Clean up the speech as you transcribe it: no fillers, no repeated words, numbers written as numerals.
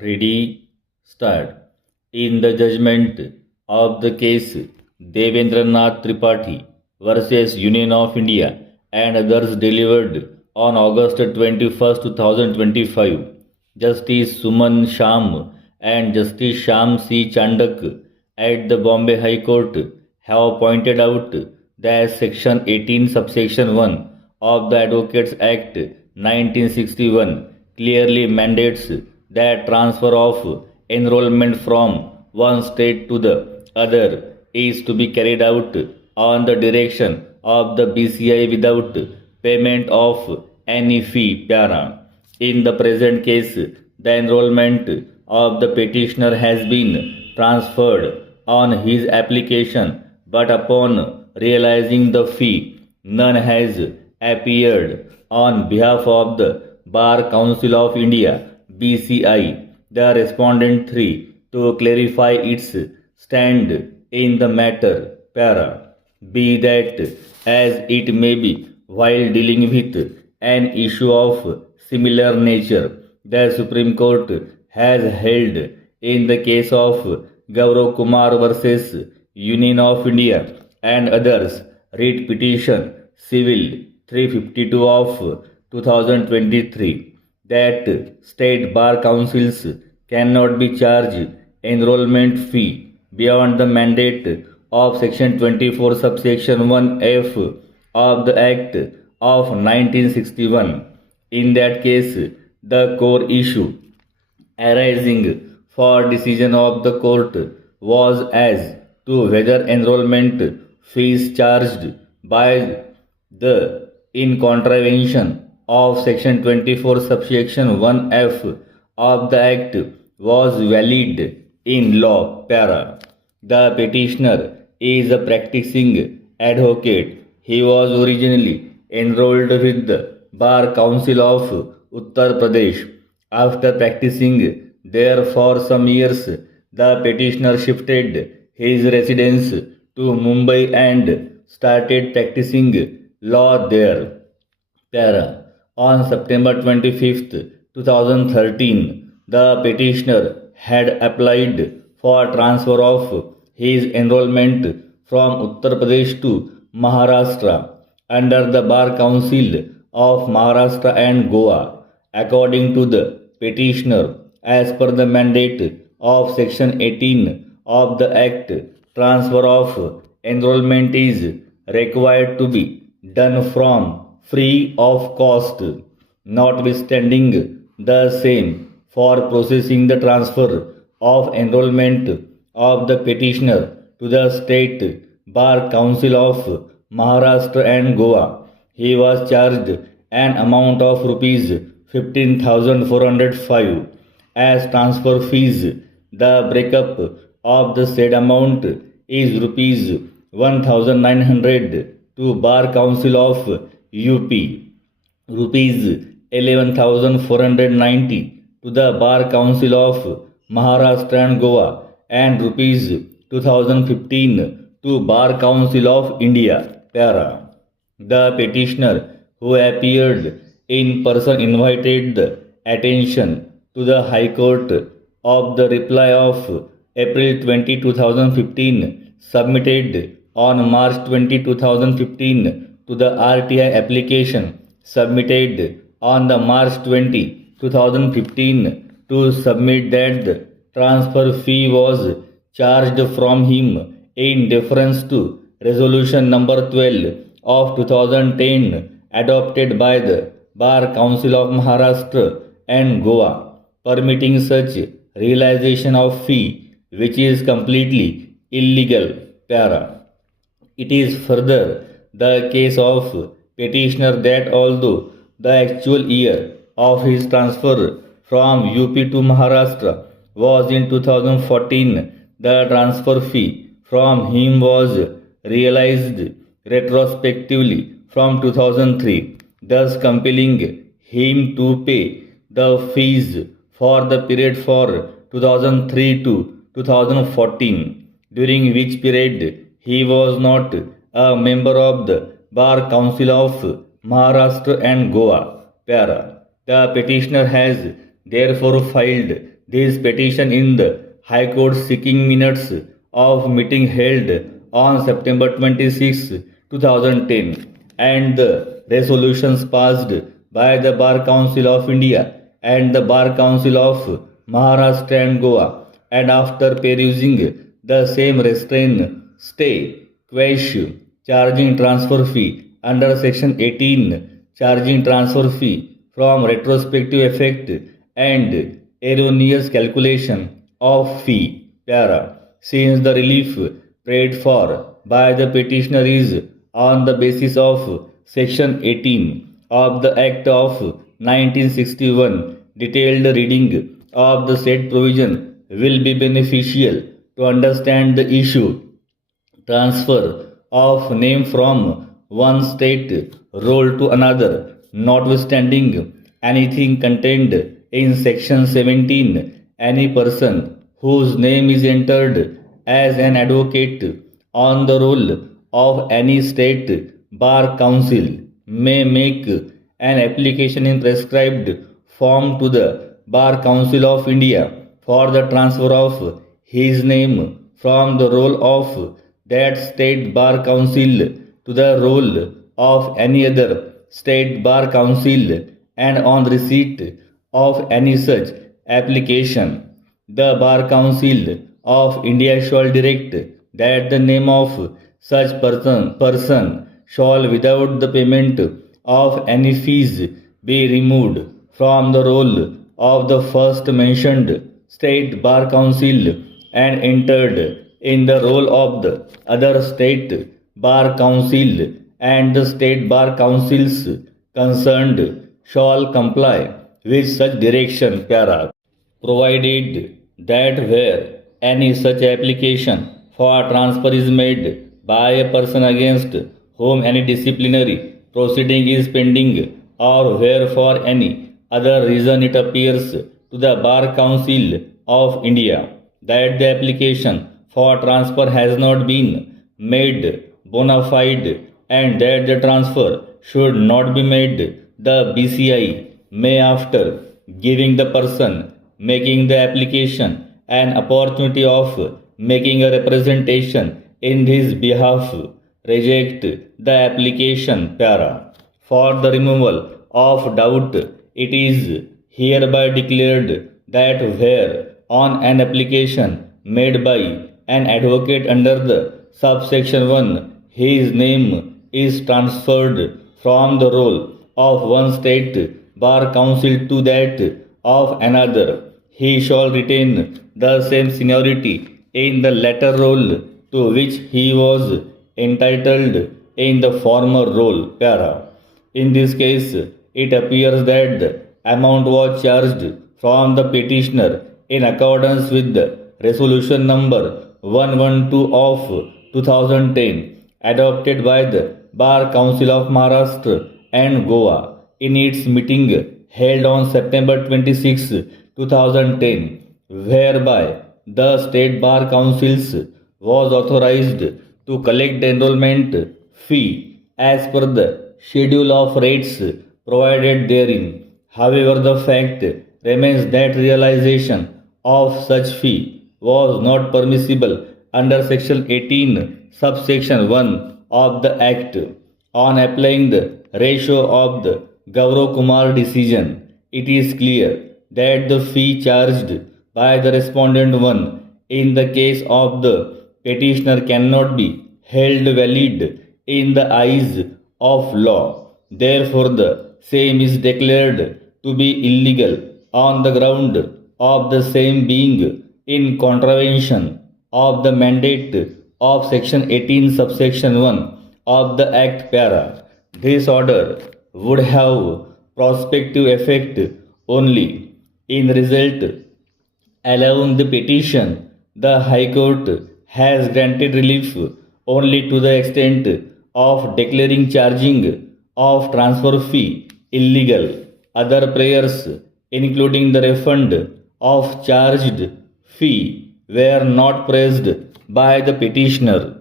Ready, start. In the judgment of the case Devendranath Tripathi versus Union of India and others delivered on August 21, 2025, Justice Suman Sham and Justice Sham C. Chandak at the Bombay High Court have pointed out that Section 18 subsection 1 of the Advocates Act 1961 clearly mandates that transfer of enrollment from one state to the other is to be carried out on the direction of the BCI without payment of any fee. Para. In the present case, the enrollment of the petitioner has been transferred on his application, but upon realizing the fee, none has appeared on behalf of the Bar Council of India (BCI), the respondent 3, to clarify its stand in the matter. Para. Be that as it may be, while dealing with an issue of similar nature, the Supreme Court has held in the case of Gaurav Kumar versus Union of India and others, writ petition civil 352 of 2023, that state bar councils cannot be charged enrollment fee beyond the mandate of Section 24 subsection 1F of the Act of 1961. In that case, the core issue arising for decision of the court was as to whether enrollment fees charged by the in contravention of Section 24 subsection 1F of the Act was valid in law. Para. The petitioner is a practicing advocate. He was originally enrolled with the Bar Council of Uttar Pradesh. After practicing there for some years, the petitioner shifted his residence to Mumbai and started practicing law there. Para. On September 25, 2013, the petitioner had applied for transfer of his enrollment from Uttar Pradesh to Maharashtra under the Bar Council of Maharashtra and Goa. According to the petitioner, as per the mandate of Section 18 of the Act, transfer of enrollment is required to be done from free of cost, notwithstanding the same. For processing the transfer of enrollment of the petitioner to the State Bar Council of Maharashtra and Goa, he was charged an amount of rupees 15,405 as transfer fees. The breakup of the said amount is rupees 1,900 to Bar Council of UP, rupees 11,490 to the Bar Council of Maharashtra and Goa, and rupees 2015 to Bar Council of India. Para. The petitioner who appeared in person invited the attention to the High Court of the reply of April 20, 2015 submitted on March 20, 2015 to the RTI application submitted on the March 20, 2015 to submit that the transfer fee was charged from him in deference to resolution number 12 of 2010 adopted by the Bar Council of Maharashtra and Goa, permitting such realization of fee, which is completely illegal. Para. It is further the case of petitioner that although the actual year of his transfer from UP to Maharashtra was in 2014, the transfer fee from him was realized retrospectively from 2003, thus compelling him to pay the fees for the period for 2003 to 2014, during which period he was not a member of the Bar Council of Maharashtra and Goa. Para. The petitioner has therefore filed this petition in the High Court seeking minutes of meeting held on September 26, 2010 and the resolutions passed by the Bar Council of India and the Bar Council of Maharashtra and Goa, and after perusing the same restraint stay quash charging transfer fee under section 18 charging transfer fee from retrospective effect and erroneous calculation of fee para, since the relief prayed for by the petitioner is on the basis of section 18 of the Act of 1961, detailed reading of the said provision will be beneficial to understand the issue transfer of name from one state roll to another, notwithstanding anything contained in section 17, any person whose name is entered as an advocate on the roll of any state bar council may make an application in prescribed form to the Bar Council of India for the transfer of his name from the roll of that state bar council to the roll of any other state bar council, and on receipt of any such application the Bar Council of India shall direct that the name of such person shall without the payment of any fees be removed from the roll of the first mentioned state bar council and entered in the roll of the other state bar council, and the state bar councils concerned shall comply with such direction para, provided that where any such application for transfer is made by a person against whom any disciplinary proceeding is pending, or where for any other reason it appears to the Bar Council of India that the application for transfer has not been made bona fide and that the transfer should not be made, the BCI may, after giving the person making the application an opportunity of making a representation in his behalf, reject the application para. For the removal of doubt, it is hereby declared that where on an application made by an advocate under the subsection 1 his name is transferred from the roll of one state bar council to that of another, he shall retain the same seniority in the latter roll to which he was entitled in the former roll para. In this case, it appears that the amount was charged from the petitioner in accordance with the resolution number 112 of 2010 adopted by the Bar Council of Maharashtra and Goa in its meeting held on September 26, 2010, whereby the state bar councils was authorized to collect the enrollment fee as per the schedule of rates provided therein. However, the fact remains that realization of such fee was not permissible under section 18 subsection 1 of the Act. On applying the ratio of the Gaurav Kumar decision, it is clear that the fee charged by the respondent 1 in the case of the petitioner cannot be held valid in the eyes of law. Therefore, the same is declared to be illegal on the ground of the same being in contravention of the mandate of section 18 subsection 1 of the Act para. This order would have prospective effect only. In result, allowing the petition, the High Court has granted relief only to the extent of declaring charging of transfer fee illegal. Other prayers, including the refund of charged fee, were not pressed by the petitioner.